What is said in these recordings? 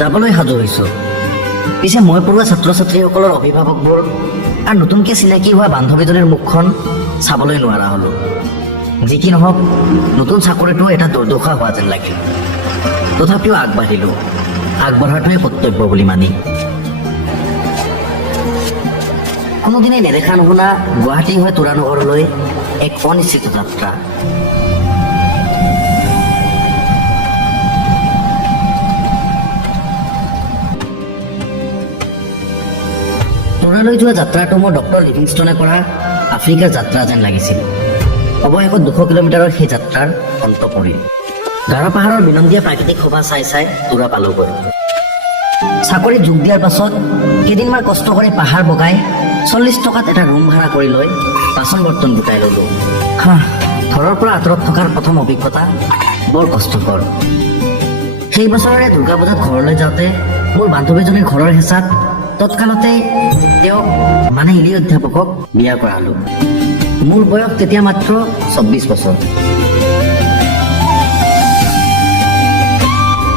যাবলৈ সাজু হৈছোঁ। পিছে মই পঢ়োৱা ছাত্ৰ ছাত্ৰীসকলৰ অভিভাৱকবোৰ আৰু নতুনকৈ চিনাকি হোৱা বান্ধৱীজনীৰ মুখখন চাবলৈ নোৱাৰা হ'লোঁ। যি কি নহওক, নতুন চাকৰিটো এটা দুৰ্দশা হোৱা যেন লাগিল। তথাপিও আগবাঢ়িলোঁ, আগবঢ়াটোৱে কৰ্তব্য বুলি মানি। কোনোদিনে নেদেখা নুশুনা গুৱাহাটী হৈ তুৰানগৰলৈ এক অনিশ্চিত যাত্ৰা। তুৰালৈ যোৱা যাত্ৰাটো মোৰ ডক্টৰ লিভিংষ্টনে কৰা আফ্ৰিকাৰ যাত্ৰা যেন লাগিছিল। অৱশেষত 200 কিলোমিটাৰৰ সেই যাত্ৰাৰ অন্ত পৰিল। গাৰো পাহাৰৰ বিনন্দীয়া প্ৰাকৃতিক শোভা চাই চাই তুৰা পালোগৈ। চাকৰিত যোগ দিয়াৰ পাছত কেইদিনমান কষ্ট কৰি পাহাৰ বগাই 40 টকাত এটা ৰুম ভাড়া কৰি লৈ বাচন বৰ্তন গোটাই ল'লোঁ। ঘৰৰ পৰা আঁতৰত থকাৰ প্ৰথম অভিজ্ঞতা বৰ কষ্টকৰ। সেই বছৰৰে দুৰ্গা পূজাত ঘৰলৈ যাওঁতে মোৰ বান্ধৱীজনীৰ ঘৰৰ হেঁচাত তৎকালতে তেওঁক মানে ইলি অধ্যাপকক বিয়া কৰালোঁ। মোৰ বয়স তেতিয়া মাত্ৰ 24 বছৰ।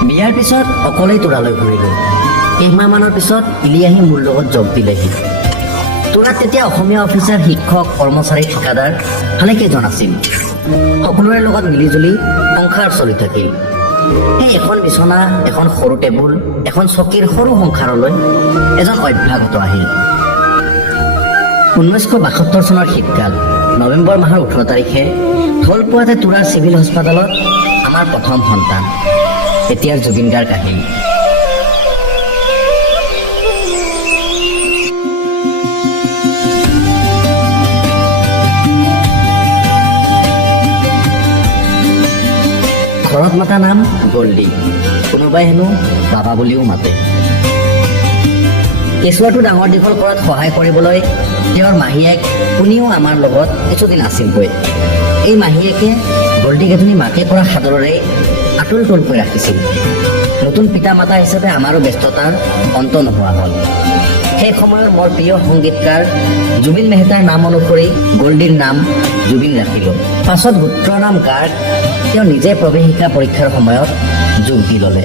বিয়াৰ পিছত অকলেই তুৰালৈ ঘূৰিলোঁ। কেইমাহমানৰ পিছত ইলি আহি মোৰ লগত যোগ দিলেহি। তুৰাত তেতিয়া অসমীয়া অফিচাৰ, শিক্ষক, কৰ্মচাৰী, ঠিকাদাৰ ভালেকেইজন আছিল। সকলোৰে লগত মিলিজুলি সংসাৰ চলি থাকিল। সেই এখন বিচনা, এখন সৰু টেবুল, এখন চকীৰ সৰু সংসাৰলৈ এজন অভ্যাগত আহিল। 1972 চনৰ শীতকাল, নৱেম্বৰ মাহৰ 18 তাৰিখে ঢলপুৱাতে তুৰাৰ চিভিল হস্পিতালত আমাৰ প্ৰথম সন্তান, এতিয়াৰ জুবিন গাৰ্গ আহিল। ঘৰত মাতা নাম গল্ডি, কোনোবাই হেনো বাবা বুলিও মাতে। কেঁচুৱাটো ডাঙৰ দীঘল কৰাত সহায় কৰিবলৈ তেওঁৰ মাহীয়েক কোনেও আমাৰ লগত কিছুদিন আছিলগৈ। এই মাহীয়েকে গল্ডিক এজনী মাকে কৰা সাদৰেৰে আতুল তুলকৈ ৰাখিছিল। নতুন পিতা মাতা হিচাপে আমাৰো ব্যস্ততাৰ অন্ত নোহোৱা হ'ল। সেই সময়ৰ মোৰ প্ৰিয় সংগীতকাৰ জুবিন মেহতাৰ নাম অনুসৰি গল্ডিৰ নাম জুবিন ৰাখিলোঁ। পাছত গোত্ৰৰ নাম গাৰ্গ তেওঁ নিজে প্ৰৱেশিকা পৰীক্ষাৰ সময়ত যোগ দি ল'লে।